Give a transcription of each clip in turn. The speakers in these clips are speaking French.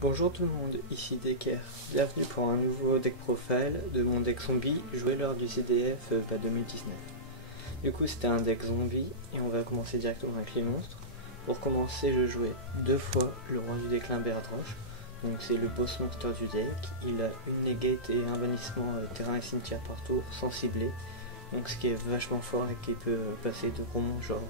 Bonjour tout le monde, ici Decker. Bienvenue pour un nouveau deck profile de mon deck zombie joué lors du CDF 2019. Du coup c'était un deck zombie et on va commencer directement avec les monstres. Pour commencer je jouais deux fois le roi du déclin Berdroche. Donc c'est le boss monster du deck. Il a une negate et un bannissement terrain et cimetière par tour sans cibler. Donc ce qui est vachement fort et qui peut passer de gros monstres genre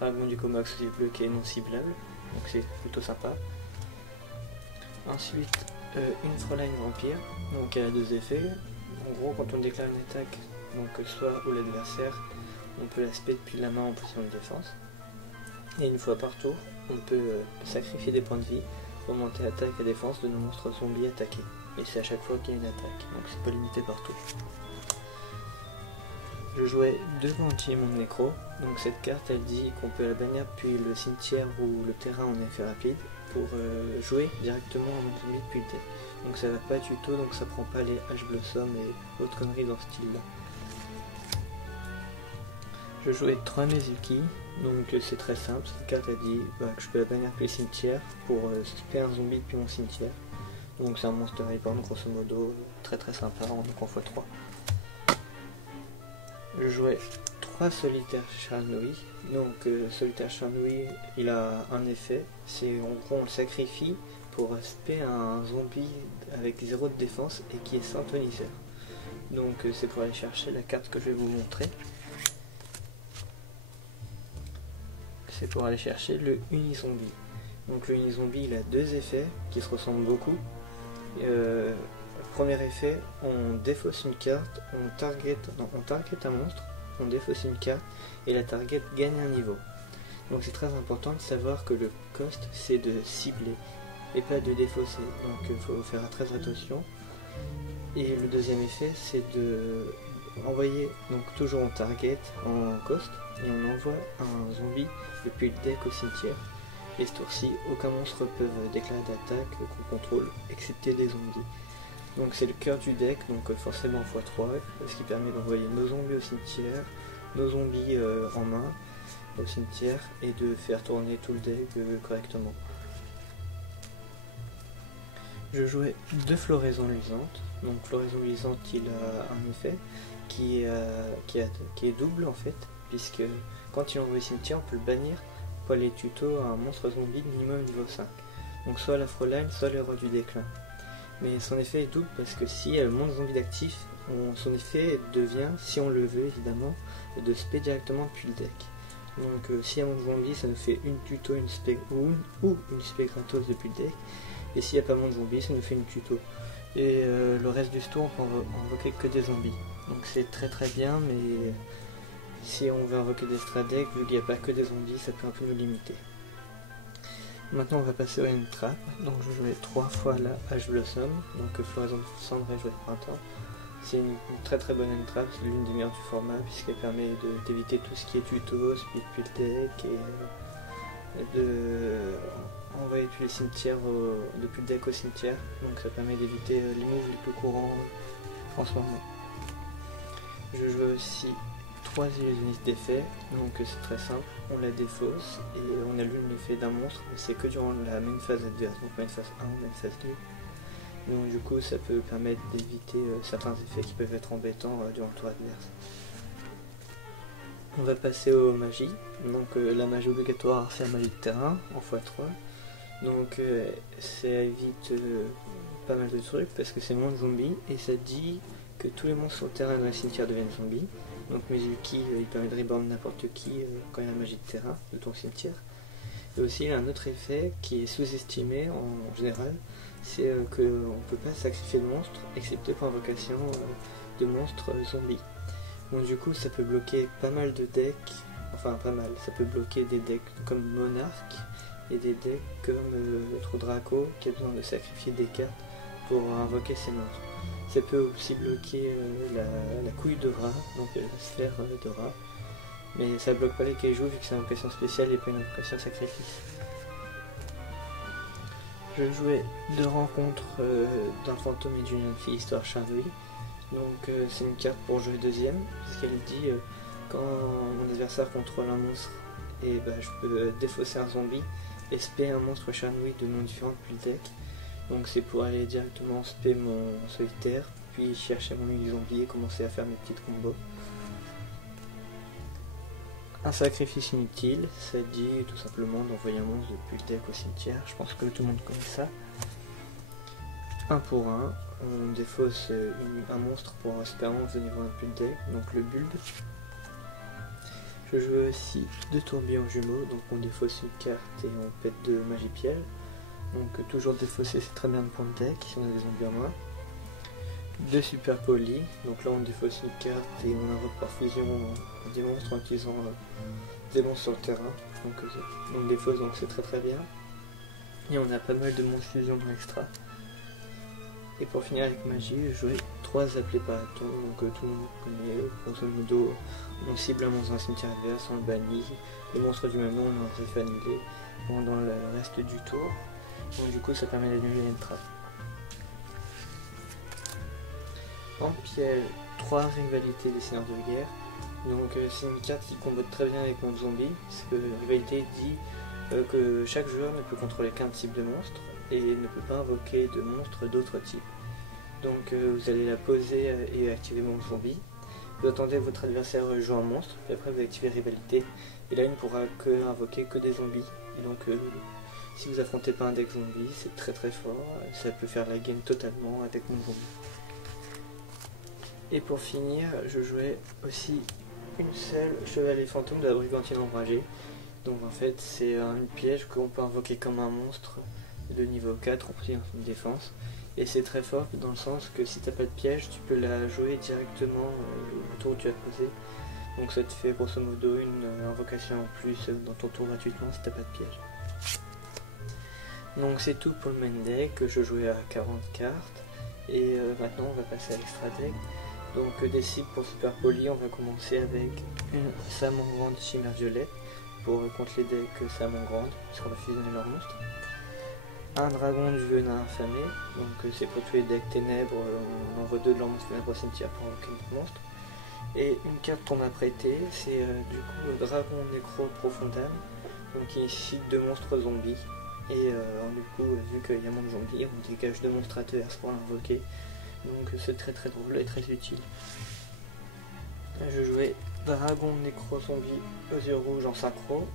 Dragon du Comox bleu qui est non ciblable. Donc c'est plutôt sympa. Ensuite, une Fraulein Vampire, donc elle a deux effets. En gros, quand on déclare une attaque, donc soit ou l'adversaire, on peut l'aspect depuis la main en position de défense. Et une fois par tour, on peut sacrifier des points de vie pour monter attaque et défense de nos monstres zombies attaqués. Et c'est à chaque fois qu'il y a une attaque, donc c'est pas limité par tour. Je jouais devant mon Nécro, donc cette carte elle dit qu'on peut la bannir depuis le cimetière ou le terrain en effet rapide pour jouer directement en zombie depuis le deck. Donc ça va pas tuto, donc ça prend pas les H Blossom et autres conneries dans ce style là. Je jouais 3 Mezuki, donc c'est très simple, cette carte a dit que je peux la bannir depuis le cimetière pour spé un zombie depuis mon cimetière. Donc c'est un monstre reborn grosso modo, très sympa, donc en x3. Je jouais 3 solitaires Charnouille. Donc solitaire Charnouille, il a un effet, c'est en gros on le sacrifie pour spé un zombie avec 0 de défense et qui est synthoniseur. Donc c'est pour aller chercher la carte que je vais vous montrer. C'est pour aller chercher le Unizombie. Donc le Unizombie il a deux effets qui se ressemblent beaucoup. Premier effet, on défausse une carte, on target un monstre, on défausse une carte et la target gagne un niveau. Donc c'est très important de savoir que le cost c'est de cibler et pas de défausser, donc il faut faire très attention. Et le deuxième effet c'est de envoyer, donc toujours en target en cost, et on envoie un zombie depuis le deck au cimetière. Et ce tour-ci, aucun monstre peut déclarer d'attaque qu'on contrôle, excepté des zombies. Donc c'est le cœur du deck, donc forcément x3, ce qui permet d'envoyer nos zombies au cimetière, nos zombies en main au cimetière, et de faire tourner tout le deck correctement. Je jouais deux floraisons luisantes, donc floraison luisante il a un effet qui est double en fait, puisque quand il envoie au cimetière on peut le bannir pour aller tuto à un monstre zombie minimum niveau 5. Donc soit la Fraulein, soit le roi du déclin. Mais son effet est double parce que si elle monte zombie d'actif, son effet devient, si on le veut évidemment, de spé directement depuis le deck. Donc si elle monte zombie, ça nous fait une tuto, une spé ou une spé gratos depuis le deck. Et s'il n'y a pas monte zombie, ça nous fait une tuto. Et le reste du tour, on peut invoquer que des zombies. Donc c'est très bien, mais si on veut invoquer des strat-decks, vu qu'il n'y a pas que des zombies, ça peut un peu nous limiter. Maintenant on va passer à une trappe, donc je jouais 3 fois la H Blossom, donc floraison de cendre et jouet de printemps. C'est une très bonne end trap, c'est l'une des meilleures du format puisqu'elle permet d'éviter tout ce qui est tuto, speed depuis le deck et de envoyer tous les cimetières depuis le deck au cimetière, donc ça permet d'éviter les moves les plus courants en ce moment. Je joue aussi 3 illusionnistes d'effet, donc c'est très simple, on la défausse et on allume l'effet d'un monstre, mais c'est que durant la main phase adverse, donc main phase 1, main phase 2. Donc du coup ça peut permettre d'éviter certains effets qui peuvent être embêtants durant le tour adverse. On va passer aux magies, donc la magie obligatoire c'est la magie de terrain en x3, donc ça évite pas mal de trucs parce que c'est moins de zombies et ça dit que tous les monstres sur le terrain dans le cimetière deviennent zombies. Donc Mezuki il permet de reborn n'importe qui quand il y a la magie de terrain de ton cimetière. Et aussi il a un autre effet qui est sous-estimé en général, c'est qu'on ne peut pas sacrifier de monstres excepté pour invocation de monstres zombies. Donc du coup ça peut bloquer pas mal de decks, enfin pas mal, ça peut bloquer des decks comme Monarque et des decks comme notre Draco qui a besoin de sacrifier des cartes pour invoquer ses monstres. Ça peut aussi bloquer la couille de rat, donc la sphère de rat, mais ça bloque pas les kaiju vu que c'est une invocation spéciale et pas une invocation sacrifice. Je jouais deux rencontres d'un fantôme et d'une jeune fille histoire Charnouille. Donc c'est une carte pour jouer deuxième, parce qu'elle dit quand mon adversaire contrôle un monstre, et je peux défausser un zombie et spé un monstre Charnouille de noms différents depuis le deck. Donc c'est pour aller directement spé mon solitaire, puis chercher mon mini zombie et commencer à faire mes petites combos. Un sacrifice inutile, ça dit tout simplement d'envoyer un monstre depuis le deck au cimetière. Je pense que tout le monde connaît ça. Un pour un, on défausse un monstre pour espérance de niveau 1 depuis le deck, donc le bulbe. Je joue aussi 2 tourbillons jumeaux, donc on défausse une carte et on pète 2 magie piège. Donc toujours défausser, c'est très bien pour le deck si on a des zombies en main. 2 super polis, donc là on défausse une carte et on invoque par fusion des monstres en utilisant des monstres sur le terrain. Donc défausse, donc c'est très bien. Et on a pas mal de monstres fusion dans l'extra. Et pour finir avec magie, je jouais 3 appelés par aton, donc tout le monde connaît, grosso modo, on cible un monstre dans un cimetière adverse, on le bannit, les monstres du même nom, on les fait annuler pendant le reste du tour. Donc du coup ça permet d'annuler une trappe. En piège, 3 rivalités des seigneurs de guerre. Donc c'est une carte qui combatte très bien avec mon zombie, parce que la rivalité dit que chaque joueur ne peut contrôler qu'un type de monstre et ne peut pas invoquer de monstres d'autres types. Donc vous allez la poser et activer mon zombie. Vous attendez que votre adversaire joue un monstre, puis après vous activez rivalité. Et là il ne pourra invoquer que des zombies. Et donc si vous affrontez pas un deck zombie, c'est très fort, ça peut faire la game totalement avec mon zombie. Et pour finir, je jouais aussi une seule chevalier fantôme de la brigantine ombragée. Donc en fait c'est une piège qu'on peut invoquer comme un monstre de niveau 4 en plus une défense. Et c'est très fort dans le sens que si t'as pas de piège, tu peux la jouer directement au tour où tu as posé. Donc ça te fait grosso modo une invocation en plus dans ton tour gratuitement si t'as pas de piège. Donc c'est tout pour le main deck, je jouais à 40 cartes. Et maintenant on va passer à l'extra deck. Donc des cibles pour super poli, on va commencer avec une Salamandre chimère violette pour contre les decks Salamandre, puisqu'on va fusionner leurs monstres. Un dragon du venin affamé, donc c'est pour tous les decks ténèbres, on envoie 2 de leurs monstres ténèbres au cimetière pour invoquer notre monstre. Et une carte qu'on a prêtée, c'est du coup le dragon nécro profondam, donc qui cite 2 monstres zombies. Et du coup, vu qu'il y a moins de zombies, on dégage 2 monstres adverses pour l'invoquer. Donc c'est très drôle et très utile. Je jouais dragon nécro zombie aux yeux rouges en synchro.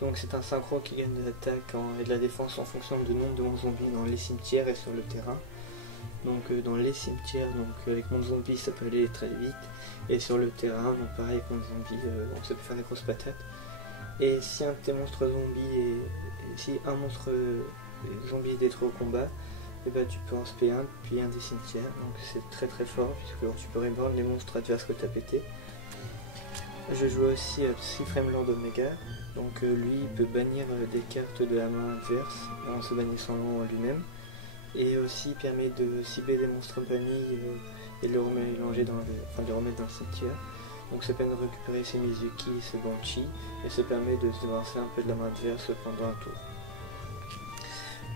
Donc c'est un synchro qui gagne de l'attaque et de la défense en fonction du nombre de mon zombies dans les cimetières et sur le terrain. Donc dans les cimetières, avec mon zombie ça peut aller très vite. Et sur le terrain, donc pareil avec mon zombie, ça peut faire des grosses patates. Et si un de tes monstres zombies si un monstre zombie est détruit au combat, et bah tu peux en spé un puis un des cimetières. Donc c'est très fort puisque tu peux reborn les monstres adverses que tu as pété. Je joue aussi Psyframe Lord Omega. Donc lui il peut bannir des cartes de la main adverse en se bannissant lui-même. Et aussi il permet de cibler des monstres bannis et de les remélanger de les remettre dans le cimetière. Donc ça permet de récupérer ses Mizuki et ses Banshee et ça permet de se débarrasser un peu de la main adverse pendant un tour.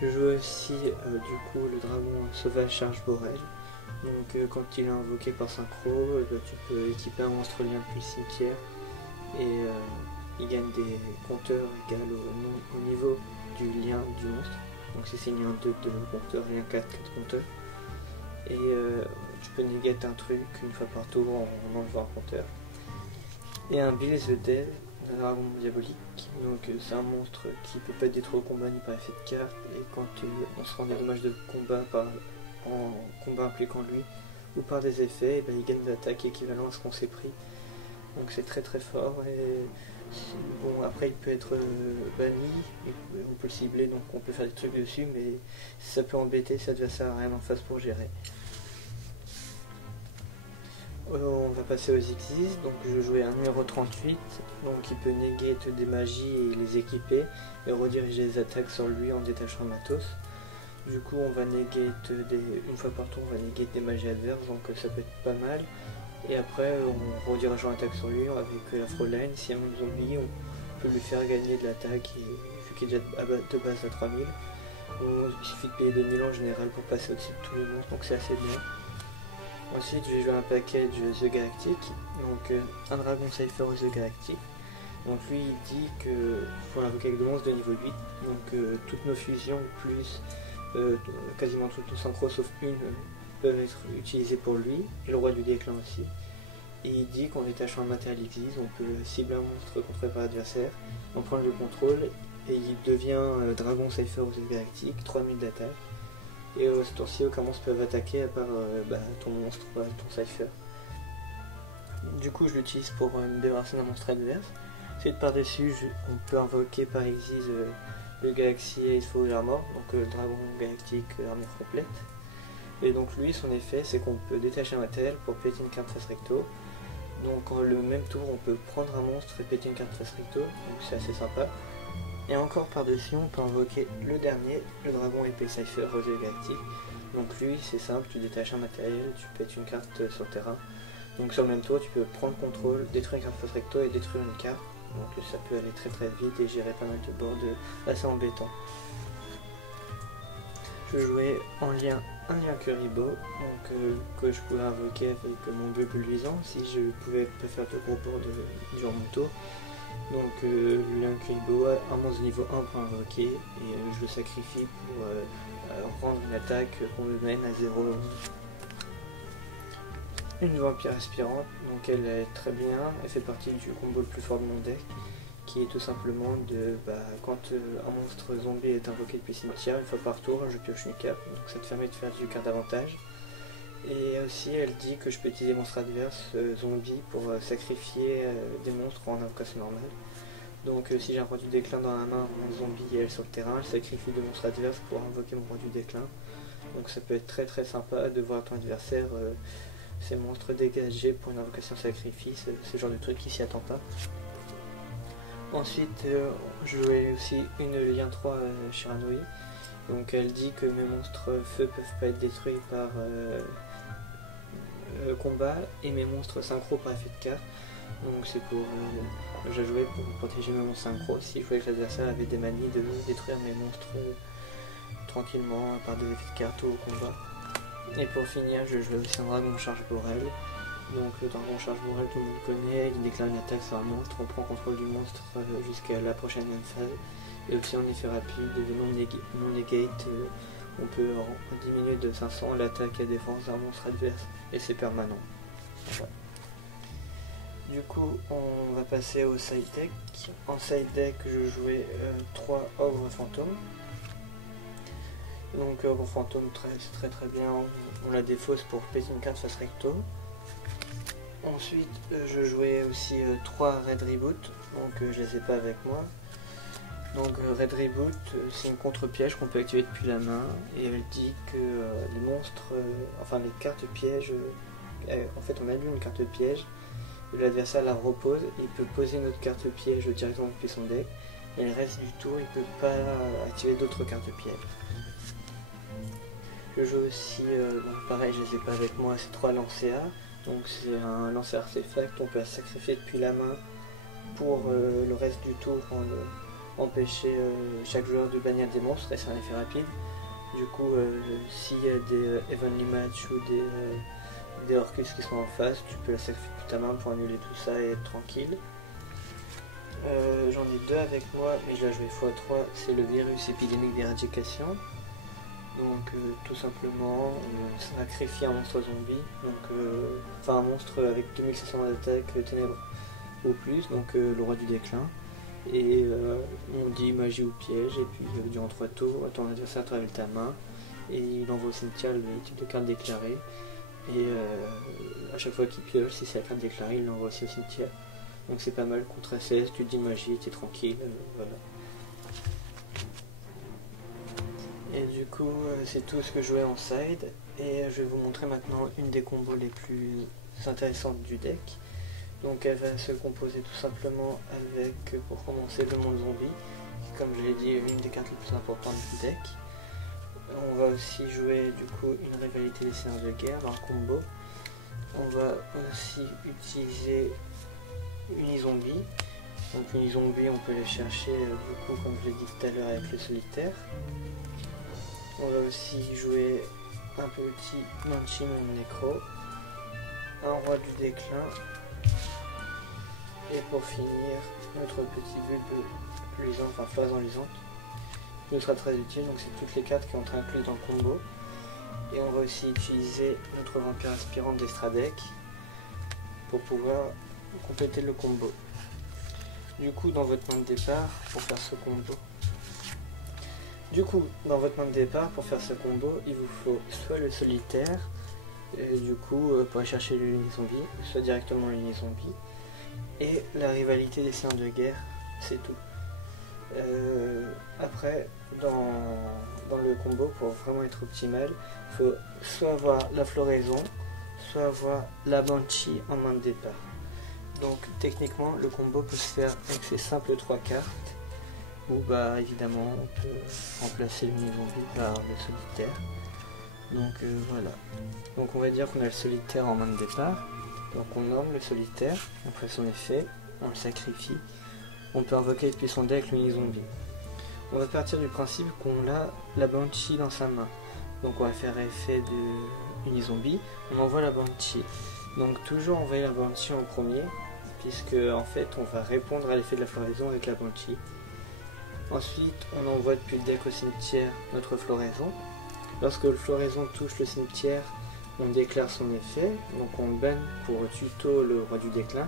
Je joue aussi du coup le dragon sauvage charge Borel. Donc quand il est invoqué par synchro, tu peux équiper un monstre lien depuis le cimetière et il gagne des compteurs égales au niveau du lien du monstre. Donc si c'est lien 2 de compteur, lien 4 compteurs. Et tu peux négate un truc une fois par tour en enlevant un compteur. Et un Bill the Dead, un dragon diabolique. Donc c'est un monstre qui peut pas être détruit au combat ni par effet de carte. Et quand on se rend des dommages de combat en combat impliquant lui ou par des effets, et il gagne d'attaque équivalent à ce qu'on s'est pris. Donc c'est très fort. Et bon, après il peut être banni, on peut le cibler, donc on peut faire des trucs dessus, mais ça peut embêter si l'adversaire n'a rien en face pour gérer. On va passer aux Xyz, donc je jouais un numéro 38, donc il peut negate des magies et les équiper, et rediriger les attaques sur lui en détachant matos. Du coup on va negate une fois par tour on va negate des magies adverses, donc ça peut être pas mal. Et après on redirige l'attaque sur lui avec la Froline. Si y a un zombie on peut lui faire gagner de l'attaque, et vu qu'il est déjà de base à 3000, il suffit de payer 2000 en général pour passer au-dessus de tous les monstres, donc c'est assez bien. Ensuite je vais jouer un package The Galactic, donc un dragon Cypher au The Galactic. Donc lui il dit que faut invoquer avec des monstres de niveau 8, donc toutes nos fusions plus quasiment toutes les synchros sauf une peuvent être utilisées pour lui, et le roi du déclin aussi. Et il dit qu'en détachant un matériel exige, on peut cibler un monstre contrôlé par l'adversaire, en prendre le contrôle, et il devient dragon Cypher aux galactiques, 3 minutes d'attaque. Et ce tour-ci, aucun monstre peut attaquer à part ton monstre, ton Cypher. Du coup, je l'utilise pour me débarrasser d'un monstre adverse. Ensuite, par-dessus, on peut invoquer par exige le Galaxy Ace Four Armor, donc le dragon galactique armure complète. Et donc lui, son effet, c'est qu'on peut détacher un matériel pour péter une carte face recto. Donc le même tour, on peut prendre un monstre et péter une carte face recto, donc c'est assez sympa. Et encore par-dessus, on peut invoquer le dernier, le dragon épée Cypher Rejet Galactique. Donc lui, c'est simple, tu détaches un matériel, tu pètes une carte sur le terrain. Donc sur le même tour, tu peux prendre contrôle, détruire une carte face recto et détruire une carte. Donc ça peut aller très très vite et gérer pas mal de boards assez embêtants. Je jouais en lien un lien Kuriboh, donc que je pouvais invoquer avec mon bulle luisant si je pouvais faire de gros boards durant mon tour. Donc le lien Kuriboh, un monstre niveau 1 pour invoquer, et je le sacrifie pour rendre une attaque qu'on le mène à 0. Une vampire aspirante, donc elle est très bien, elle fait partie du combo le plus fort de mon deck, qui est tout simplement de quand un monstre zombie est invoqué depuis cimetière, une fois par tour, je pioche une carte, donc ça te permet de faire du card d'avantage. Et aussi elle dit que je peux utiliser monstre adverse zombie pour sacrifier des monstres en invocation normale. Donc si j'ai un roi du déclin dans la main, mon zombie et elle sur le terrain, je sacrifie deux monstres adverses pour invoquer mon roi du déclin. Donc ça peut être très très sympa de voir ton adversaire ces monstres dégagés pour une invocation sacrifice, ce genre de truc qui s'y attend pas. Ensuite, je jouais aussi une lien 3 Shiranui. Donc elle dit que mes monstres feu peuvent pas être détruits par combat et mes monstres synchro par effet de carte. Donc c'est pour j'ai joué pour protéger mes monstres synchro si je voyais que l'adversaire avait des manies de détruire mes monstres tranquillement par des effets de carte ou au combat. Et pour finir, je jouais aussi un dragon charge Borel. Donc le dragon charge Borel, tout le monde connaît, il déclare une attaque sur un monstre, on prend contrôle du monstre jusqu'à la prochaine phase. Et aussi en effet rapide, non negate, on peut en diminuer de 500 l'attaque et la défense d'un monstre adverse, et c'est permanent. Voilà. Du coup, on va passer au side deck. En side deck, je jouais 3 ogres fantômes. Donc ogre fantôme, c'est très bien, on la défausse pour péter une carte face recto. Ensuite, je jouais aussi 3 Red Reboot, donc je les ai pas avec moi. Donc Red Reboot, c'est une contre-piège qu'on peut activer depuis la main, et elle dit que les monstres, enfin les cartes pièges, en fait on allume une carte piège, l'adversaire la repose, il peut poser une autre carte piège directement depuis son deck, et le reste du tour il peut pas activer d'autres cartes pièges. Je joue aussi, donc pareil, je les ai pas avec moi, c'est 3 lancers. Donc c'est un lancer artefact, on peut la sacrifier depuis la main pour le reste du tour empêcher chaque joueur de bannir des monstres, et c'est un effet rapide. Du coup, s'il y a des Heavenly Match ou des Orcus qui sont en face, tu peux la sacrifier depuis ta main pour annuler tout ça et être tranquille. J'en ai 2 avec moi, mais je l'ai joué x3, c'est le virus épidémique d'éradication. Donc tout simplement sacrifier un monstre zombie, donc enfin un monstre avec 2700 d'attaque ténèbres ou plus, donc le roi du déclin, et on dit magie ou piège, et puis durant 3 tours ton adversaire traverse ta main et il envoie au cimetière le type de carte déclarée, et à chaque fois qu'il pioche, si c'est la carte déclarée, il l'envoie aussi au cimetière. Donc c'est pas mal, contre 16, tu dis magie, t'es tranquille, voilà. Et du coup, c'est tout ce que je jouais en side, et je vais vous montrer maintenant une des combos les plus intéressantes du deck. Donc elle va se composer tout simplement avec, pour commencer, le monde zombie, qui, comme je l'ai dit, est l'une des cartes les plus importantes du deck. On va aussi jouer du coup une rivalité des seigneurs de guerre dans le combo. On va aussi utiliser Unizombie. Donc Unizombie, on peut les chercher du coup, comme je l'ai dit tout à l'heure, avec le solitaire. On va aussi jouer un petit Manchin Necro, un roi du déclin, et pour finir, notre petit bulbe luisant, enfin foison luisante. nous sera très utile. Donc c'est toutes les cartes qui ont été incluses dans le combo. Et on va aussi utiliser notre vampire aspirante d'extra deck pour pouvoir compléter le combo. Du coup, dans votre main de départ, pour faire ce combo, il vous faut soit le solitaire, et du coup, pour aller chercher l'unizombie, soit directement l'unizombie, et la rivalité des seigneurs de guerre, c'est tout. Après, dans le combo, pour vraiment être optimal, il faut soit avoir la floraison, soit avoir la banshee en main de départ. Donc techniquement, le combo peut se faire avec ces simples 3 cartes, où bah évidemment on peut remplacer l'unizombie par le solitaire. Donc voilà. Donc on va dire qu'on a le solitaire en main de départ. Donc on nomme le solitaire, après son effet, on le sacrifie. On peut invoquer depuis son deck l'unizombie. On va partir du principe qu'on a la banshee dans sa main. Donc on va faire effet de unizombie, on envoie la banshee. Donc toujours envoyer la banshee en premier, puisque en fait on va répondre à l'effet de la floraison avec la banshee. Ensuite on envoie depuis le deck au cimetière notre floraison. Lorsque le floraison touche le cimetière, on déclare son effet, donc on banne pour tuto le roi du déclin.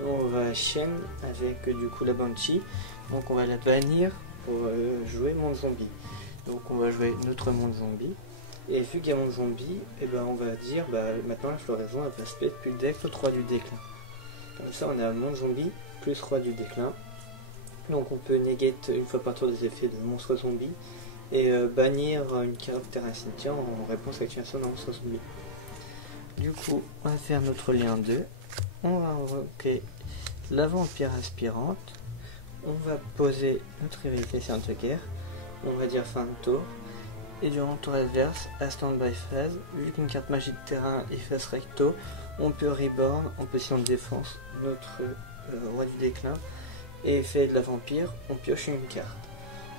Et on va chaîne avec du coup la banshee, donc on va la bannir pour jouer monde zombie. Donc on va jouer notre monde zombie. Et vu qu'il y a monde zombie, et ben on va dire maintenant la floraison elle va se mettre depuis le deck notre roi du déclin. Comme ça on a monde zombie plus roi du déclin. Donc on peut negate une fois par tour des effets de monstre zombie et bannir une carte terrain cimetière en réponse à l'activation d'un monstre zombie. Du coup on va faire notre lien 2. On va invoquer la vampire aspirante. On va poser notre rivalité seigneur de guerre. On va dire fin de tour. Et durant le tour adverse, à stand-by phase, vu qu'une carte magie de terrain est face recto, on peut reborn en position de défense notre roi du déclin. Et effet de la vampire, on pioche une carte.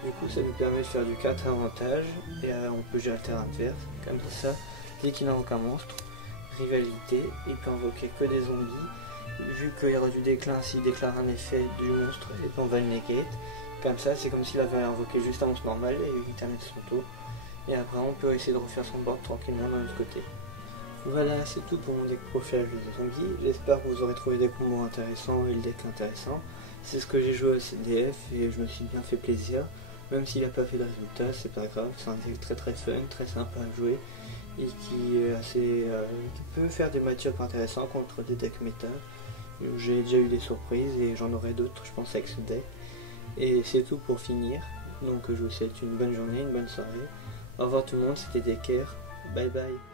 Du coup ça nous permet de faire du 4 avantage et on peut gérer le terrain adverse. Comme ça, dès qu'il invoque un monstre, rivalité, il peut invoquer que des zombies. Vu que le roi du déclin, s'il déclare un effet du monstre, et on va le negate. Comme ça, c'est comme s'il avait invoqué juste un monstre normal et il termine son tour. Et après, on peut essayer de refaire son board tranquillement d'un autre côté. Voilà, c'est tout pour mon deck profil de zombies. J'espère que vous aurez trouvé des combos intéressants et le deck intéressant. C'est ce que j'ai joué au CDF et je me suis bien fait plaisir. Même s'il n'a pas fait de résultat, c'est pas grave. C'est un deck très très fun, très sympa à jouer. Et qui est assez, qui peut faire des match-ups intéressants contre des decks méta. J'ai déjà eu des surprises et j'en aurai d'autres, je pense, avec ce deck. Et c'est tout pour finir. Donc je vous souhaite une bonne journée, une bonne soirée. Au revoir tout le monde, c'était Decker. Bye bye.